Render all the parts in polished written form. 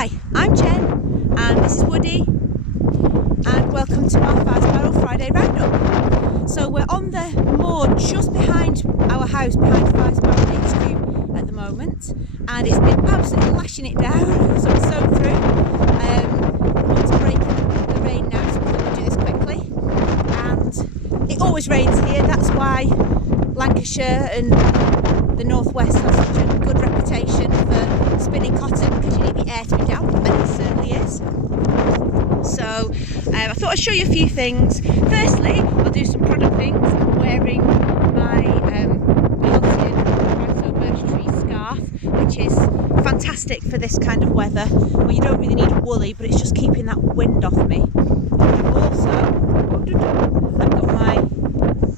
Hi, I'm Jen and this is Woody and welcome to our Firespiral Friday roundup. So we're on the moor just behind our house, behind Firespiral HQ at the moment, and it's been absolutely lashing it down, so it's soaked through. It's breaking the rain now, so we're going to do this quickly. And it always rains here, that's why Lancashire and the northwest has such a good reputation for spinning cotton, because you need the air to be damp, and it certainly is. So I thought I'd show you a few things. Firstly, I'll do some product things. I'm wearing my Halcyon White Birch Tree scarf, which is fantastic for this kind of weather, where you don't really need woolly, but it's just keeping that wind off me. I've also I've got my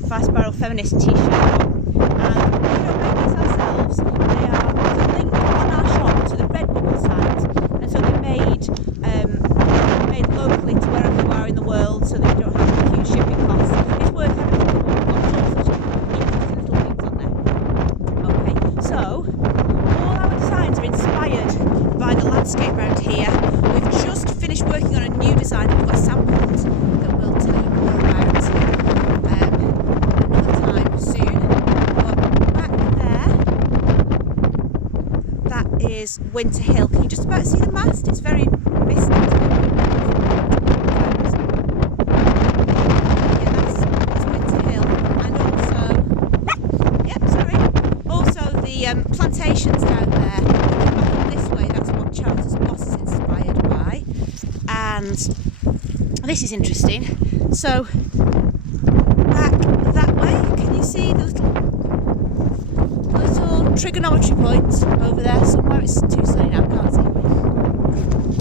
Firespiral Feminist t-shirt on. And we don't make these ourselves. They are the link on our shop to the Redbubble site, and so they're made locally to wherever you are in the world, so that you don't have huge shipping costs. It's worth having a look at. We've got all sorts of interesting little things on there. Okay, so all our designs are inspired by the landscape around here. We've just finished working on a new design that we've got sampled that we'll tell you more about another time soon. But back there, that is Winter Hill. Can you just about see the mast? It's very misty. Plantations down there. Back this way, that's what Charles's Moss is inspired by. And this is interesting. So back that way, can you see the little trigonometry point over there somewhere? It's too sunny now, can't see.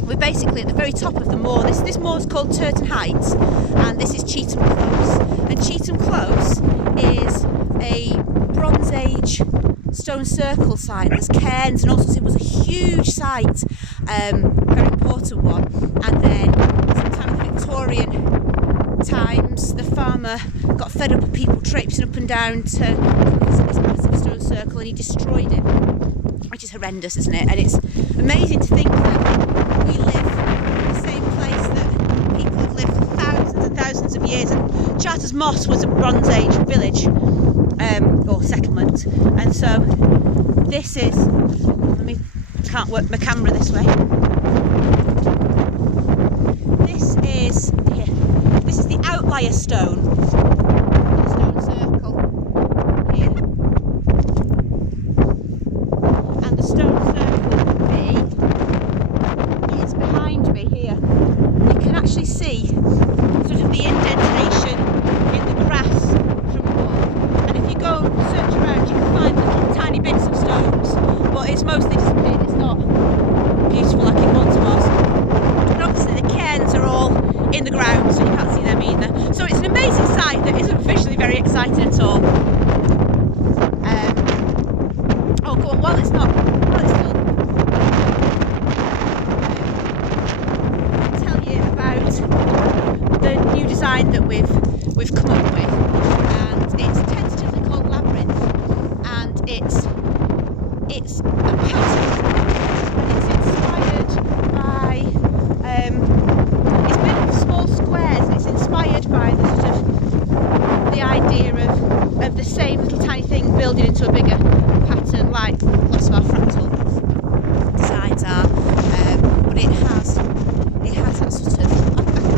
We're basically at the very top of the moor. This moor is called Turton Heights, and this is Cheetham Close. And Cheetham Close is a Bronze Age stone circle site. There's cairns and all sorts. It was a huge site, very important one. And then sometime in the Victorian times, the farmer got fed up of people traipsing up and down to visit this massive stone circle, and he destroyed it, which is horrendous, isn't it? And it's amazing to think that we live in the same place that people have lived for thousands and thousands of years. And Charles's Moss was a Bronze Age village. Or settlement, and so this is, I can't work my camera this way. This is the outlier stone circle here, and the stone circle B is behind me here. You can actually see sort of the indentation in the grass from the wall. Go and search around, you can find little tiny bits of stones, but it's mostly disappeared. It's not beautiful like it once was. And obviously the cairns are all in the ground, so you can't see them either. So it's an amazing site that isn't visually very exciting at all. Oh, go on, well it's not. Well, it's still. I'll tell you about the new design that we've come up with, and it's tentatively called Labyrinth, and it's a pattern, and it's inspired by it's made up of small squares, and it's inspired by the sort of the idea of the same little tiny thing building into a bigger pattern, like lots of our fractal designs are, but it has that sort of,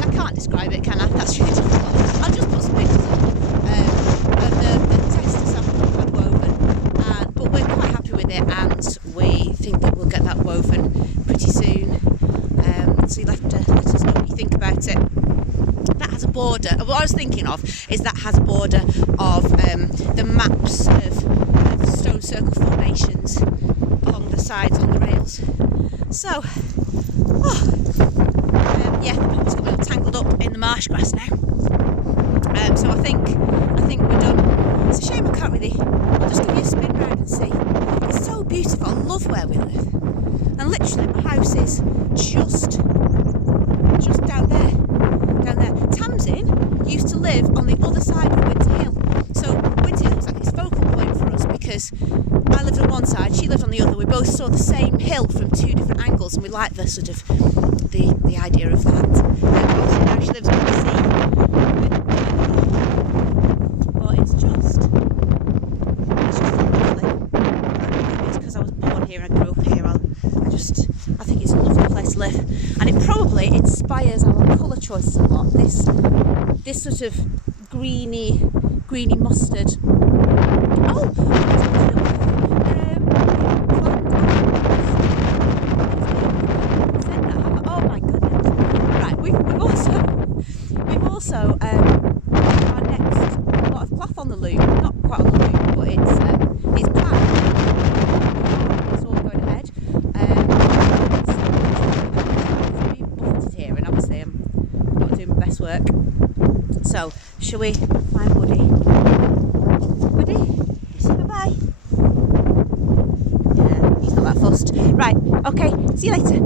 I can't describe it, can I? That's really difficult. I'll just put some pictures up of the tester sample we've had woven, but we're quite happy with it, and we think that we'll get that woven pretty soon. So you'll have to let us know what you think about it. That has a border. What I was thinking of is that has a border of the maps of stone circle formations along the sides on the rails. So, yeah, the puppy's got me all tangled up in the marsh grass now. So I think we're done. It's a shame I can't really. I'll just give you a spin round and see. It's so beautiful. I love where we live, and literally my house is just down there. Tamsin used to live on the other side of Winter Hill, so Winter Hill was like this focal point for us because I lived on one side, she lived on the other. We both saw the same hill from two different angles. walls, and we like the sort of the idea of that. Also now she lives by the sea, but it's just lovely. It's because I was born here and I grew up here. I think it's a lovely place to live, and it probably inspires our colour choices a lot. This sort of greeny mustard. Oh, oh my goodness! Right, we've also our next lot of cloth on the loom. Not quite on the loom, but it's planned. It's all going ahead. It's being buffeted here, and obviously I'm not doing my best work. So, shall we find Woody? Woody, say bye-bye. Yeah, he's not that fussed. Right, okay, see you later.